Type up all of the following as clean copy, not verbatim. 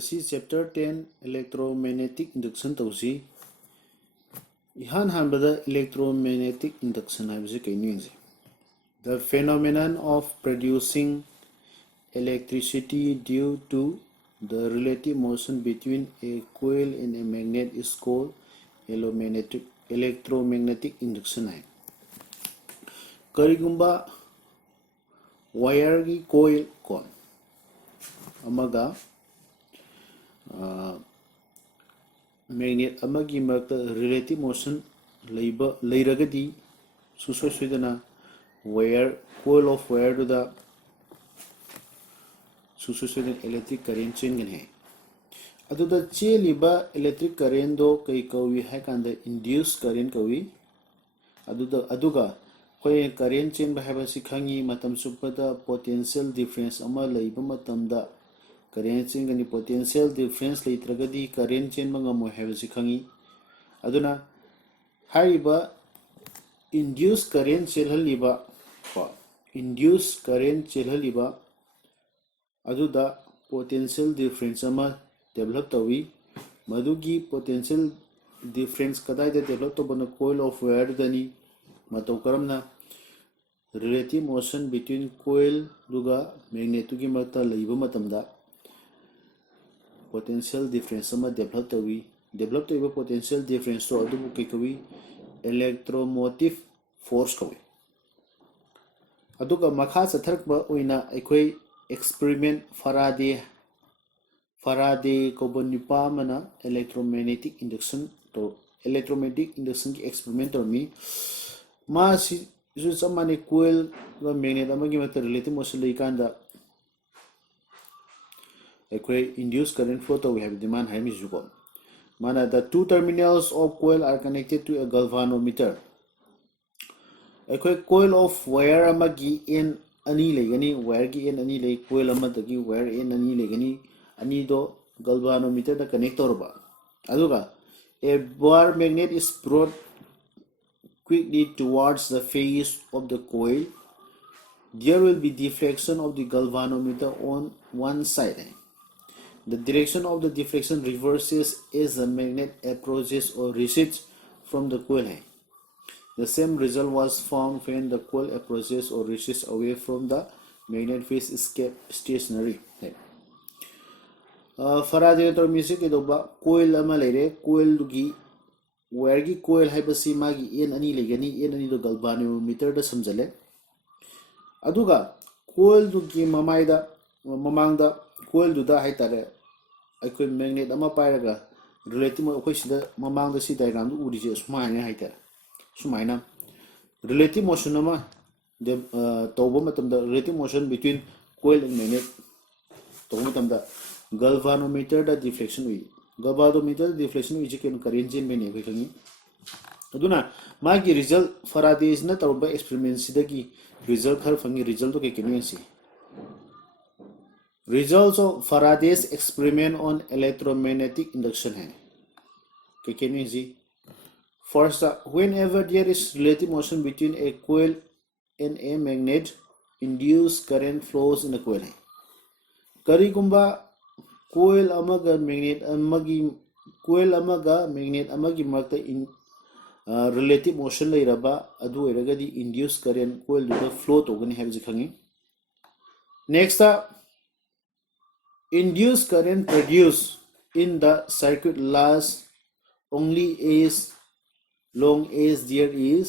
Chapter 10 Electromagnetic Induction tausi. Ihan hanbada electromagnetic induction haibse kaini. The phenomenon of producing electricity due to the relative motion between a coil and a magnet is called electromagnetic induction hai. Karigumba wire ki coil kon amaga magnet amagi markta relative motion leiragadi susoi suidana wire coil of wire to the susoi suidan electric current change hai adu da cheliba electric current do kai kawi hai kanda induced current kawi aduga koi current change ba haba sikhangi matam supada potential difference ama leiba matamda current change gani potential difference leitragadi current change mangamo haba sikhangi aduna haiba induced current chelhaliba induced current chelhaliba aduda potential difference ama develop tawi madugi potential difference kadai da develop to bana coil of wire dani matau karamna relative motion between coil duga magnet gi mata leiba matamda potential difference ama develop tawi potential difference to adu ke kawi electromotive force kawi aduga makha satharkba oina aikoi experiment Faraday Kobonipa mana electromagnetic induction ki experiment mi ma si samane coil ga magnet amagi mata relative motion leikanda aikoi induced current flow to we have demand hai mi juko mana the two terminals of coil are connected to a galvanometer aikoi coil of wire amagi in ani legani wire gi en ani lei coil amadagi wire en ani legani ani do galvanometer da connect torba aduga a bar magnet is brought quickly towards the face of the coil. There will be deflection of the galvanometer on one side. The direction of the deflection reverses as the magnet approaches or recedes from the coil. The same result was found when the coil approaches or recedes away from the magnet face is kept stationary. Faraday music idoba coil ama leire coil dugi wire gi coil haibasi magi en ani legani en ani do galvanometer da samjale aduga coil dugi mamaida mamangda coil duda haitare aikoi magnet ama pairaga relative akoi sida mamangda si diagram du urije sumaina haitare sumaina relative motion ama de tobo matamda relative motion between coil and magnet tobo matamda galvanometer da deflection wi galvanometer deflection wi jiken current change mene ko kangi aduna magi result Faraday's na tawba experiment sidagi result khar fangi result to ke kensi results of Faraday's experiment on electromagnetic induction hai ke kensi first whenever there is relative motion between a coil and a magnet induced current flows in the coil hai karigumba coil amaga magnet amagi markta in relative motion leiraba adu eragadi induced current coil du flow togani habji khangi next induced current produced in the circuit lasts only as long as there is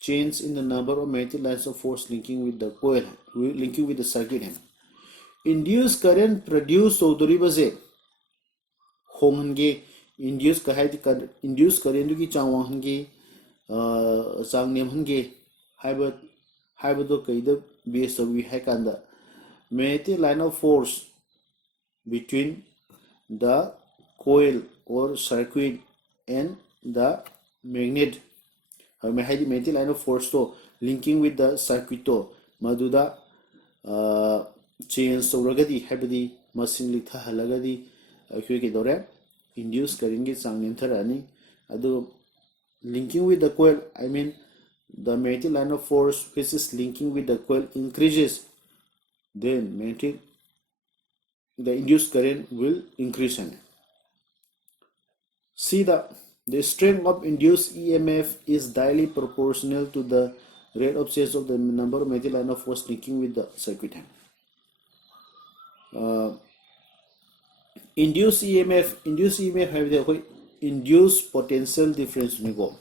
change in the number of magnetic lines of force linking with the coil linking with the circuit induced current produced todoribaze honge induced current gi changwang hange sang nem hange haiba do kaida base of we hakanda magnetic line of force between the coil or circuit and the magnet magnetic line of force to linking with the circuit to maduda change soragadi habidi machine litha halagadi akhui ke dore induced current gi chang nem tharani adu linking with the coil I mean the magnetic line of force which is linking with the coil increases then magnetic the induced current will increase. And see the strength of induced EMF is directly proportional to the rate of change of the number of magnetic line of force linking with the circuit. Induced EMF have the induced potential difference go.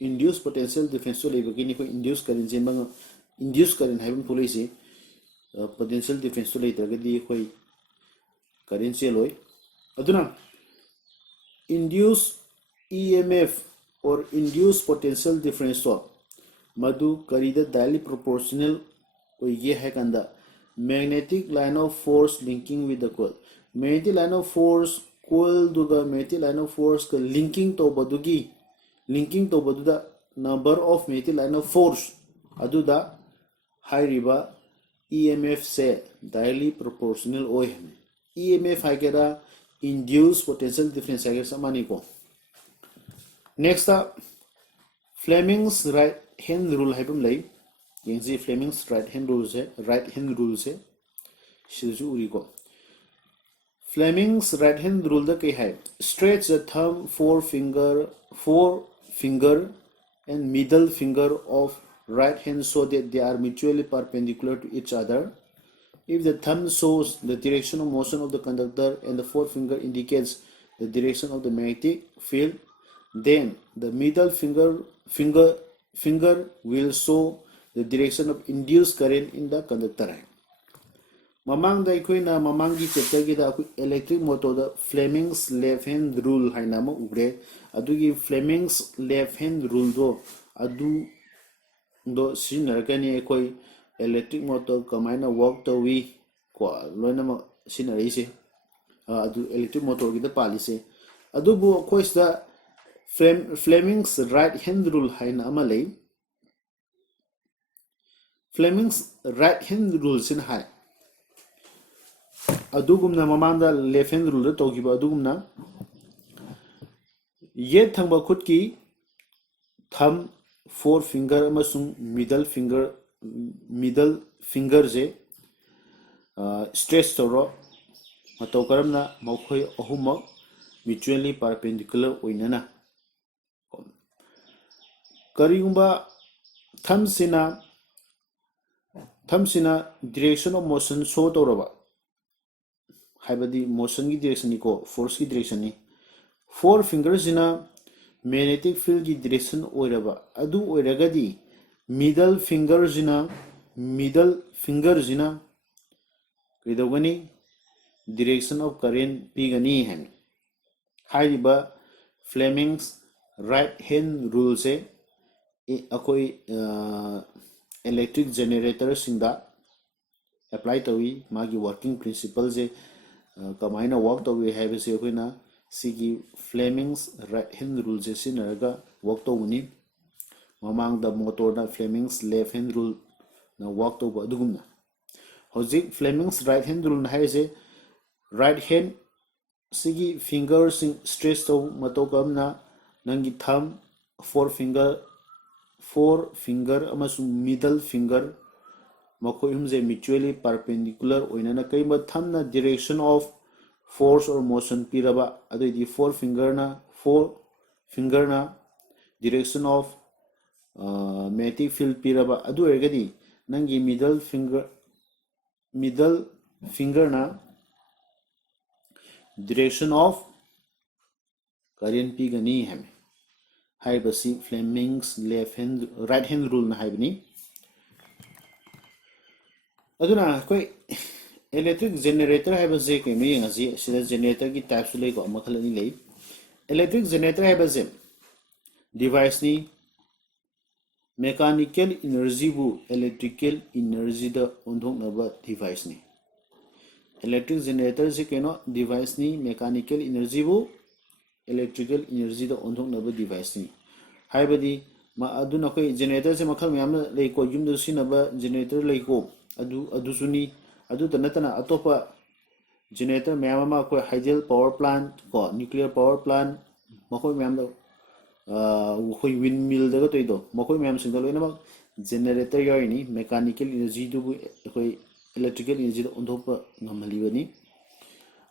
Induced potential difference so like induced current induced current having policy potential difference so later get the current loy. Aduna induced EMF or induced potential difference so madu karida directly proportional ye hakanda magnetic line of force linking with the coil. Magnetic line of force coil duga magnetic line of force ka linking to badugi linking to baduda number of magnetic line of force aduda high riba EMF से directly proportional ओए हमें EMF हाइकेरा induced potential difference हाइकेरा समानी को. Next Fleming's right hand rule है तुम लाई यंजी Fleming's right hand rule से शिजु उरी को. Fleming's right hand rule the क्या है stretch the thumb forefinger and middle finger of right hand so that they are mutually perpendicular to each other. If the thumb shows the direction of motion of the conductor and the forefinger indicates the direction of the magnetic field, then the middle finger will show the direction of induced current in the conductor. Mamang da ikoina mamangi chapter gi da electric motor da Fleming's left hand rule haina ma ugre adugi Fleming's left hand rule do adu do sinarkani ekoi electric motor kamaina work to we ko loina ma sinari se adu electric motor gi da pali se adu bu ko sta Fleming's right hand rule haina ama lei. Fleming's right hand rule sin hai adugumna mamanda left hand rule da togiba adugumna ye thangba khut ki thumb forefinger amasung middle finger je stretch toro matau karamna makhoi ahuma mutually perpendicular oinana karigumba thumb sina direction of motion show toraba haibadi motion ki direction ni ko force ki direction ni four fingers ina magnetic field की direction ओइरबा अदु ओइरगदी middle finger Jinnah कइदोगनी direction of current पिगनी है हाइबा Fleming's right hand rule से अकोई electric generator सिंदा apply Tawi मागी working principle से कमाइना work Tawi है बसे Koyna Sigi Fleming's right hand rule jesi naraga work to uni mamang da motor na Fleming's left hand rule na work to adugumna hozik Fleming's right hand rule na haise right hand sigi finger sing stress to mato kamna nangi thumb forefinger amasung middle finger mako humje mutually perpendicular oinana kaima thumb na direction of force or motion piraba adu the forefinger na direction of magnetic field piraba adu ergadi nangi middle finger na direction of current pigani ham haibasi Fleming's right hand rule na haibni aduna koi electric generator have a zeke me as the generator ki types like makhalani lay electric generator have a zem device ni mechanical energy bu electrical energy da undhong naba device ni electric generator se keno device ni mechanical energy bu electrical energy da undhong naba device ni haibadi ma aduna koi generator se makhal myam lay ko yum du sinaba generator lay ko adu suni adu tanatana atopa generator mayama ko hydel power plant ko nuclear power plant makoi mayam do khoi windmill daga toido makoi mayam sing dalo ina generator yoini mechanical energy du khoi electrical energy do ondopa ngamali bani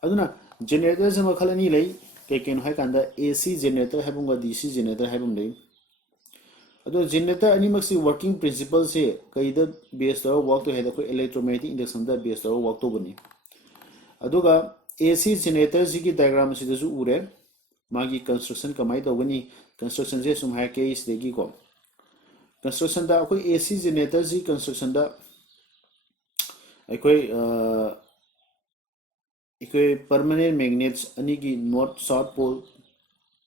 aduna generator se makhal ani lei ke ken hai kanda AC generator habunga DC generator habum lei ado generator ani maksi working principle se kaida base to work to head ko electromagnetic induction da base to work to bani aduga AC generator si ki diagram si da su ure magi construction kamai to bani construction se sum hai case degi ko construction da ko AC generator si construction da aikoi इकोई permanent magnets अनि की north south pole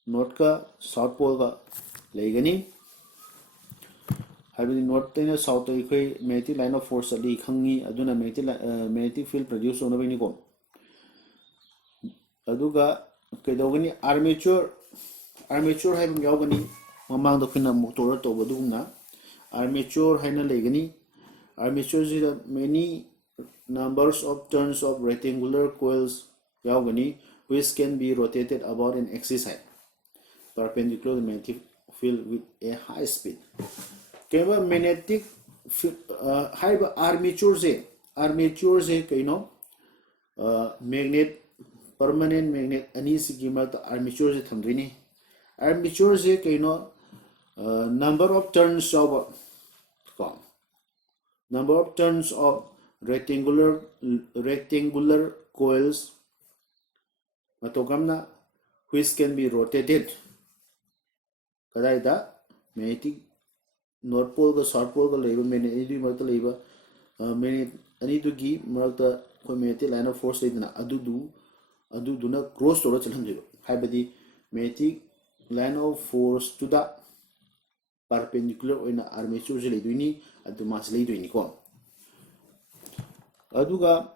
north का south pole का लेगनी हाइबदी north तेने south तो इकोई मैग्नेटिक लाइन ऑफ फोर्स अली खंगी अदुना मैग्नेटिक फील्ड प्रोड्यूस होना बनी को अदुगा कइदोगनी आर्मेचर हाइबम यावगनी ममांग दखिना मोटर तो बदुगना आर्मेचर हाइना लेगनी आर्मेचर जी मेनी numbers of turns of rectangular coils yaugani which can be rotated about an axis height perpendicular to the magnetic field with a high speed keba magnetic high armature se kaino magnet permanent magnet ani sigi ma armature se thamdini armature se kaino number of turns of rectangular coils matogamna which can be rotated kadaida magnetic north pole ka south pole ka leiba magnet ani du marta leiba magnet ani du gi marta ko magnetic line of force leidana adu duna cross tora chalhamjiba haibadi magnetic line of force to the perpendicular oina armature je leiduini adu mas leiduini ko aduga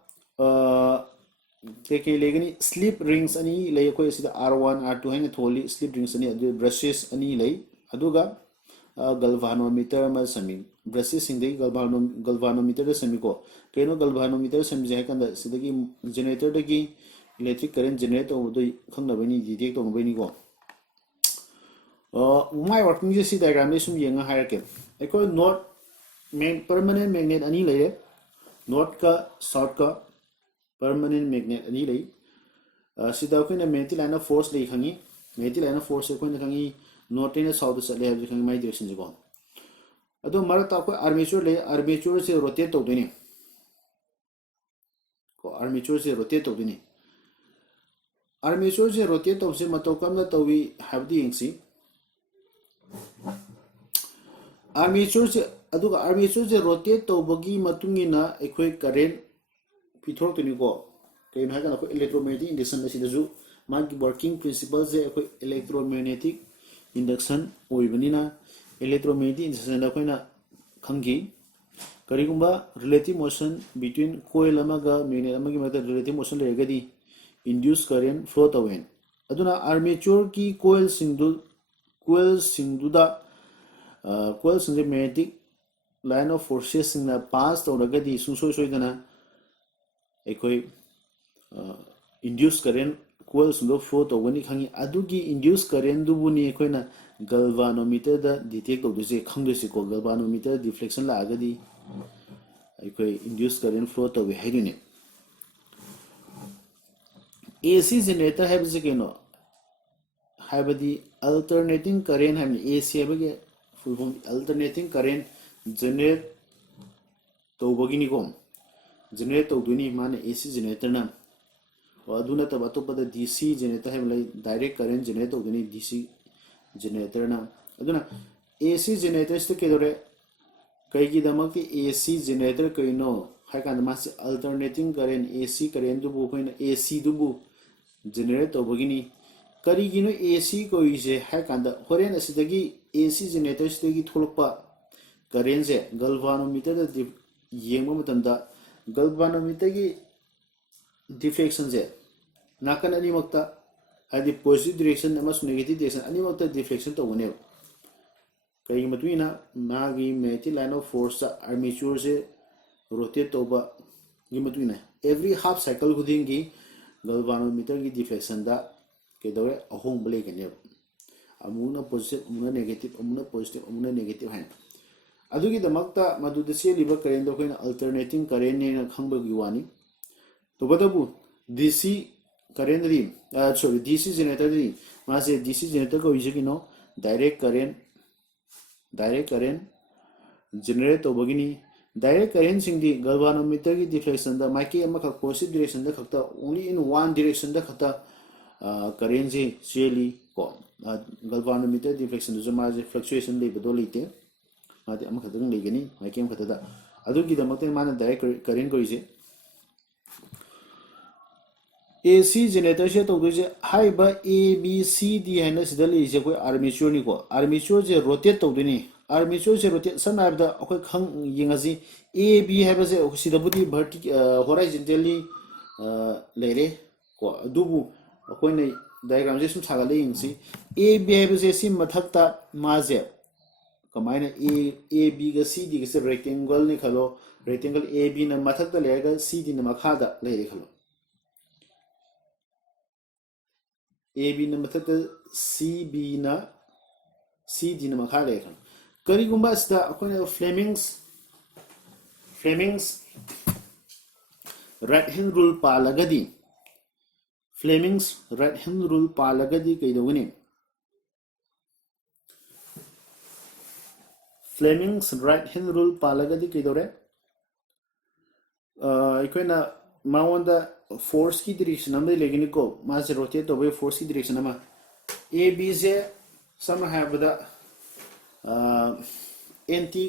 ke legani slip rings ani lay ko sida r1 r2 haina tholi slip rings ani adu brushes ani lay aduga galvanometer ma sami brushes sing dei galvanometer da sami ko keno galvanometer sami je kan da sidagi generator dagi electric current generate odu khangna bani detect to bani ko my working si diagram ni sum yenga hayake eko not main permanent magnet ani lay north का south का permanent magnet अनि लई सिदा Koyna magnetic line of force लई खंगी magnetic line of force से Koyna खंगी north in south चले hobby खंगी माइ direction जे को अदो मरता को आर्मेचर से रोटेट तो दोनी को आर्मेचर से रोटेट तो दोनी आर्मेचर से रोटेट तो से मतो कम न तवी हबदि यंगसी आर्मेचर से अदुगा आर्मेचर से रोटेट तौबगी मतुंगिना एखोय करेंट पिथोरतनिको कइन हागना को इलेक्ट्रोमैग्नेटिक इंडक्शन असिदजु मागी वर्किंग प्रिंसिपल से एखोय इलेक्ट्रोमैग्नेटिक इंडक्शन ओइबनिना इलेक्ट्रोमैग्नेटिक इंडक्शन दा कोइना खंगी करिगुंबा रिलेटिव मोशन बिटवीन कोइल अमगा मैग्नेट अमगी मत रिलेटिव मोशन लेगदी इंड्यूस करेंट फ्लो तवेन अदुना आर्मेचर की कोइल सिंगदुदा कोइल सिंजे मैग्नेटिक लाइन ऑफ फोर्सेस सिंगना पास तौरगदी सुसोय सोयदना एकोय इंड्यूस करेंट कोइल सिंदो फ्लो तौगनी खंगी अदुगी इंड्यूस करेंट दुबुनी एकोयना गल्वानोमीटर दा डिटेक्ट तौदुसे खंगदुसे को गल्वानोमीटर डिफ्लेक्शन लागदी एकोय इंड्यूस करेंट फ्लो तौवे हाइदुने एसी जनरेटर हाइबजे केनो हाइबदी अल्टरनेटिंग करेंट हाइबनी एसी हाइबगे full form alternating current generate तौबगिनी को जनरेट तौदुनी माने एसी जनरेटर ना अदुना तब अतोपद डीसी जनरेटर है लाइक डायरेक्ट करंट जनरेट तौदुनी डीसी जनरेटर ना अदुना एसी जनरेटर से केदोरे कईगी दमक एसी जनरेटर कइनो हाइकान मासे अल्टरनेटिंग करेंट एसी करेंट दुबु कोइन एसी दुबु जनरेट तौबगिनी करिगिनो एसी कोइसे हाइकान द होरेन असिदगी एसी जनरेटर से थोलपा करेंट से गल्वानोमीटर येंगबा मतमदा गल्वानोमीटर की डिफ्लेक्शन से नाकन अनिमक्ता हादि पॉजिटिव डायरेक्शन अमस नेगेटिव डायरेक्शन अनिमक्ता डिफ्लेक्शन तौगने कई मतुइना मागी magnetic line of force armature से रोटेट तौबा गी मतुइना एवरी हाफ साइकिल खुदिंग की गल्वानोमीटर की डिफ्लेक्शन दा केदौरे अहोंग बलेगने अमुना पॉजिटिव अमुना नेगेटिव है अदुगी दमक्ता मदुद सेलिबा करेंट दो कोइन अल्टरनेटिंग करेंट ने खंबगी वानी तो बदबु DC current ri sorry DC generator ri mase DC generator ko ise kino direct current generate to bagini direct current sing di galvanometer ki deflection da maiki ama ka positive direction da khakta only in one direction da khakta current ji cheli ko galvanometer deflection da ma je fluctuation le bedo lite ma de ama khadang le gani maiki am khata da adu ki da makte mana direct current ko ise AC generator से तो दूसरे high बा A B C D है ना सिद्धले इसे कोई armature नहीं को आर्मेचर से रोटेट तो दूनी आर्मेचर से रोटेट सन आये बता कोई खंग यंगासी A B है बस सिद्धबुदी भर्टी हॉराइजॉन्टली लेरे को दूबू कोई नहीं डायग्राम से सुन छागले यंगसी A B है बस ऐसी मथक ता माजे कमायना A B का C D के से रेक्टेंगल ने खलो रेक्टेंगल A B ना मथक ता लेगा C D ना मखादा लेरे खलो AB na mathata CB na CD na makha le khan kari gumba sta akona Fleming's right hand rule palagadi Fleming's right hand rule palagadi kai dogani Fleming's right hand rule palagadi kai dore ikona maonda force की direction हम लेकिन को मासे rotate तो force की direction हम A B से सम है बता anti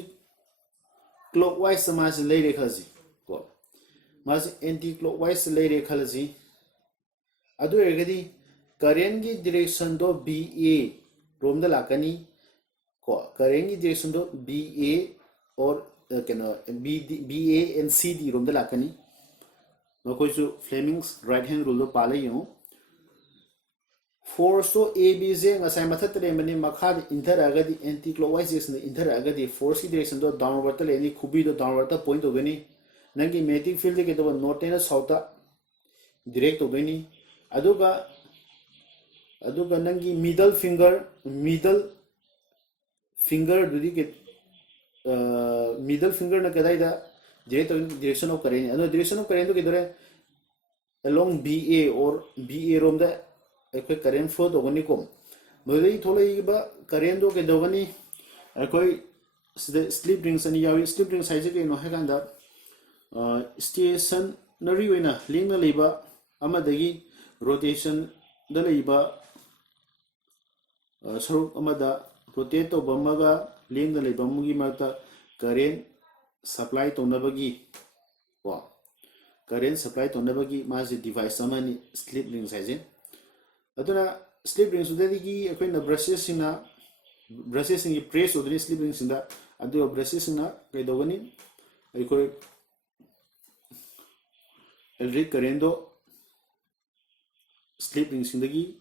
clockwise समाज ले रेखा जी को मासे anti clockwise ले रेखा जी अदु एगदी current की डायरेक्शन तो BA रोम द लाकनी को current की डायरेक्शन तो BA और क्या BA and CD रोम द लाकनी मकोइसु Fleming's right hand rule पाले यो force तो A B से ngасai mathak le mani makhad inter agadi anti clockwise direction inter agadi force की direction तो downward ले नि खुबी तो downward तो point हो गनी नंगी magnetic field के तो north ने south direct हो गनी अदुगा नंगी middle finger दुदी के middle finger ना कदाई दा direction of current and direction of current to along BA or BA rom the current flow to Gonicom. Murray Toliba current to Gedogani, a koi slip rings and yawi slip rings size again no haganda station Nariwina, Lina Liba, Amadagi, rotation the Liba Saru Amada, Potato Bamaga, Lina Liba Mugi Mata, current supply to nabagi wa current supply to nabagi mas device samani slip rings haje aduna slip rings udadi gi akoi na brushes in press udani slip rings inda adu brushes na kai dogani akoi electric current do slip rings indagi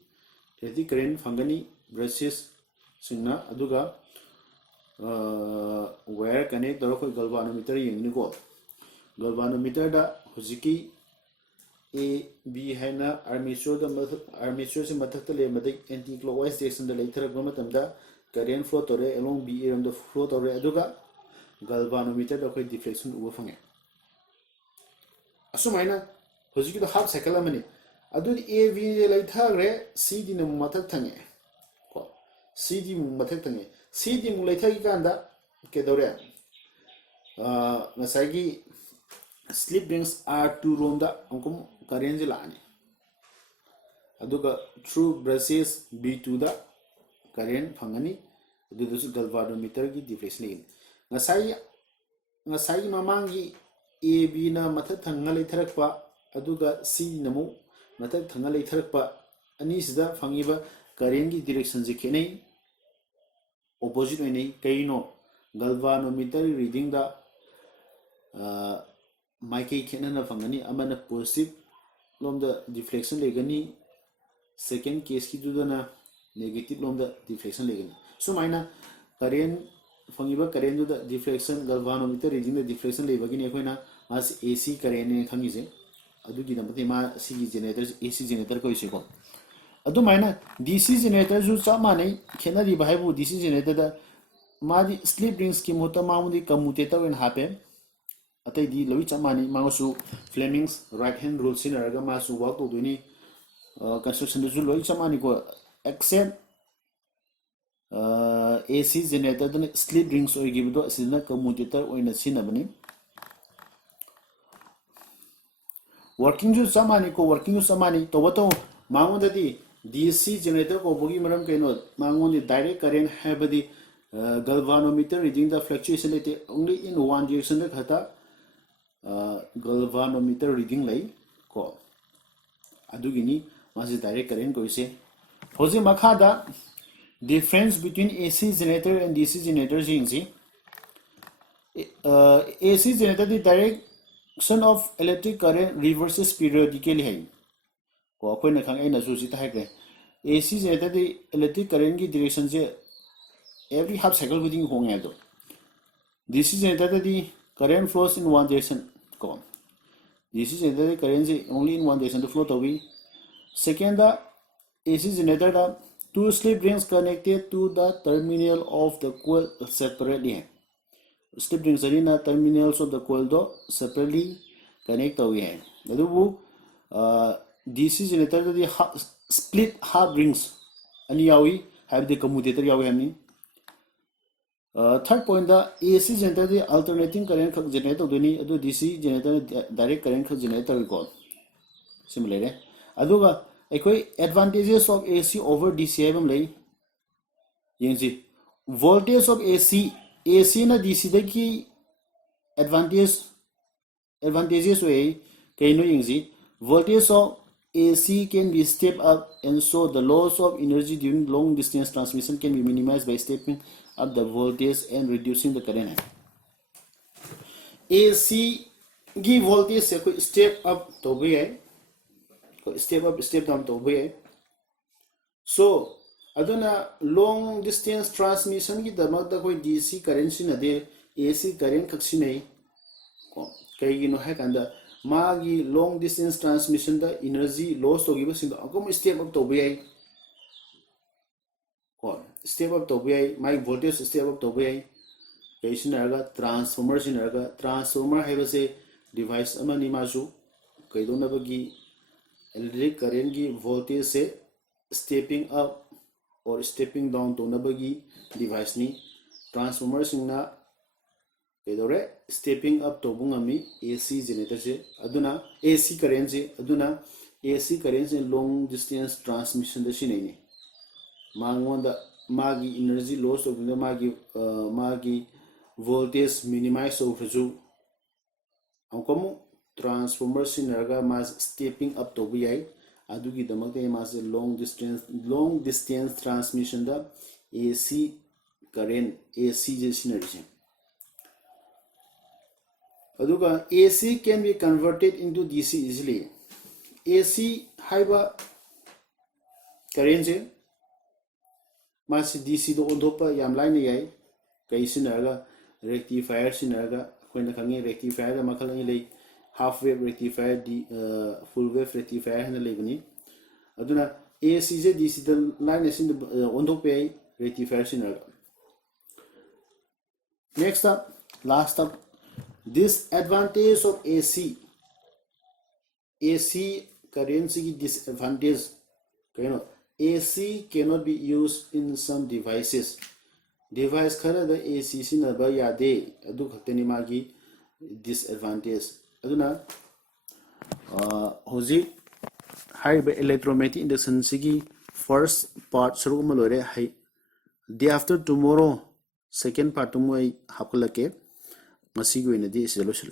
electric current fangani brushes singna aduga wire connect daro koi galvanometer yengni ko galvanometer da hujiki A B है ना armature से मथक तले मदक anti clockwise direction दा लेथर गम तमदा current flow तोरे along BA ram दा flow तोरे अदुगा galvanometer दा कोई deflection उब फंगे असुमाइना हजिकी दा half cycle अमनी अदु A B लेथर रे CD न मथक थंगे को CD मथक थंगे CD mu leithagi kanda kedore ngasagi slip rings R2 ronda angkum current lani aduga through brushes B2 da current phangani adu su galvanometer gi deflection ngasai mamangi AB na matha thanga leitharakpa aduga C namu matha thanga leitharakpa ani sida phangiba current gi direction je khenai opposite में नहीं कहीं no galvanometer reading दा माइके खेना ना फंगनी अमन positive लोम दा deflection लेगनी second case की दूध ना negative लोम दा deflection लेगनी so माइना current फंगिबा current दूध deflection galvanometer reading दा deflection लेबगिनी कोई ना आज AC current ने खंगी से अदु की नंबर मा सी generator AC generator को इसे को अदु माइना DC generator जो चामाने खेना दी भाईबु DC generator दा मादी slip rings की मोटा मामुदी commutator wen happen अतै दी लवि चामाने मांगसु Fleming's right hand rule सिनरगा मासु वर्क तो दुनी construction du loi chamani ko except AC generator the slip rings or give do sina commutator oina sinabani working ju samani ko working ju samani to bato mangon dadi DC generator ko bogi maram kaino mangon di direct current habadi galvanometer reading the fluctuation only in one direction the khata galvanometer reading lay ko adugini masi direct current ko ise hoji makhada difference between AC generator and DC generator jinsi AC generator the direction of electric current reverses periodically hai ko koi na khang ai na su si ta hai AC generator the electric current ki direction se every half cycle within hong hai do DC generator the current flows in one direction ko DC generator the current is only in one direction to flow to be second the AC generator the two slip rings connected to the terminal of the coil separately slip rings are in the terminals of the coil do separately connect to hai adu DC generator the split half rings ani yawi have the commutator yawi ami third point the AC generator the alternating current khak generate to duni adu DC generator direct current khak generator ko similar aduga ekoi advantages of AC over DC habam lay yensi voltage of AC na DC da ki advantages way kaino yensi voltage of AC can be stepped up and so the loss of energy during long distance transmission can be minimized by stepping up the voltage and reducing the current. AC की voltage से कोई step up तो भी है, कोई step up step down तो भी है. So अदुना long distance transmission की दरमक दा कोई DC current सी न दे AC current कक्सी नहीं को कहीं की नो है कंदा मागी long distance transmission दा energy loss तो की बस इंदो अको step up तो भी है को step up तो भी है मागी voltage step up तो भी है कहीं सी नरगा transformer सी नरगा transformer है बसे device अमा निमाजू कहीं दो नबगी electric current की voltage से stepping up or stepping down to nabagi device ni transformer singna edore stepping up to bungami AC generator se aduna AC current se long distance transmission da sinai ni mangonda magi energy loss of the magi voltage minimize of ju ankomu transformer sinarga mas stepping up to bi adugi damakte mas long distance transmission da AC current AC je sinari aduga AC can be converted into DC easily AC haiba current je mas DC do ondopa yam line yai kai sinarga rectifier sinarga koina khangi rectifier da makal ai lei half wave rectifier full wave rectifier hana lebani aduna AC je DC the line is in the on the pay rectifier sinarga next up last up disadvantage of AC currency ki disadvantage kaino AC cannot be used in some device khara the AC sinaba yade adu khakteni magi disadvantage aduna hoji high electromagnetic induction sigi first part suru malore hai day after tomorrow second part tumu ai hakulake masigi oina di solution